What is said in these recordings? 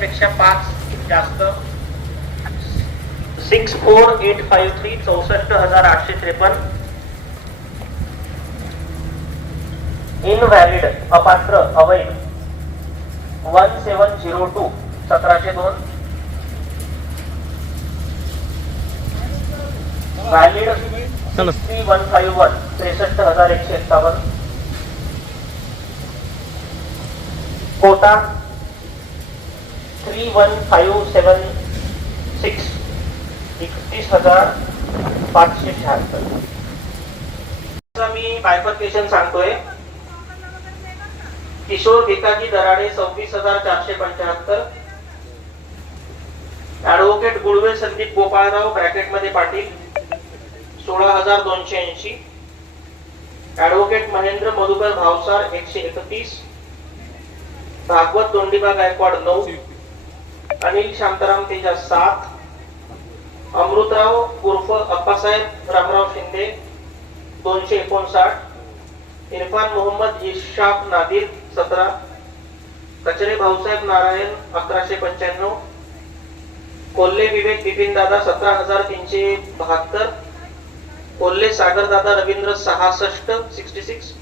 पेक्षा पाच जास्त. Six four eight five three चौसष्ट हजार आठशे त्रेपन्न. इनव्हॅलिड अपात्र अवैध. वन सेवन झिरो टू सतराशे दोन. Valid three one five one त्रेसष्ट हजार एकशे एक्कावन्न quota three one five seven six एकतीस हजार पाचशे शहात्तर. मी बायफर्केशन सांगतोय. किशोर भिकाजी दराडे सव्वीस हजार चारशे पंच्याहत्तर. ऍडव्होकेट गुळवे संदीप गोपाळराव ब्रॅकेटमध्ये पाटील सोळा हजार दोनशे ऐंशी. ऍडव्होकेट महेंद्र मधुकर भावसार एकशे एकतीस. भागवत दोंडीबा गायकवाड नऊ. अनिल शांताराम तेजा सात अमृतराव उर्फ अप्पासाहेब रामराव शिंदे दोनशे एकोणसाठ इरफान मोहम्मद इशाक नादिर सतरा कचरे भाऊसाहेब नारायण अकराशे पंच्याण्णव कोल्हे विवेक बिपिन दादा सतरा हजार तीनशे बहात्तर कोल्हे सागर दादा रवींद्र सहासष्ट सिक्स्टी सिक्स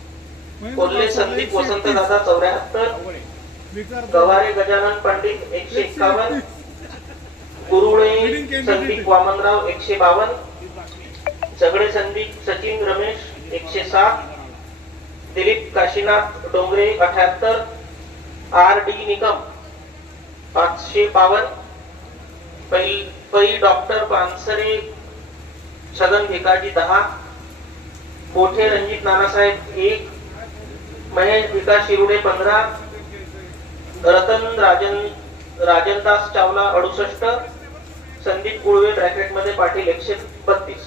कोल्हे संदीप वसंत दादा चौऱ्याहत्तर गवारे गजानन पंडित एकशे एक्कावन्न गुरुळे संदीप वामनराव एकशे बावन्न सगळे संदीप सचिन रमेश एकशे सात दिलीप काशीनाथ डोंगरे अठ्याहत्तर आर डी निकम पाचशे बावन्न पै पै डॉक्टर पानसरे छगन भिकाजी दहा मोठे रणजित नानासाहेब एक महेश विकास शिरुडे पंधरा रतन राजन राजनदास चावला अडुसष्ट संदीप गुळवे ब्रॅकेटमध्ये पाटील एकशे बत्तीस.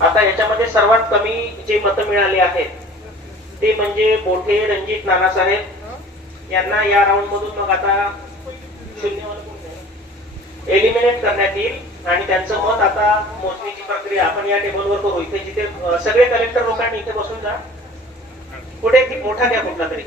आता याच्यामध्ये सर्वात कमी जे मत मिळाले आहेत ते म्हणजे मोठे रणजित नानासाहेब. यांना या राऊंड मधून मग आता एलिमिनेट करण्यात येईल आणि त्यांचं मत आता मोजणीची प्रक्रिया आपण या टेबलवर करू. इथे जिथे सगळे कलेक्टर लोकांनी इथे बसून जा. कुठे मोठा घ्या कुठला तरी.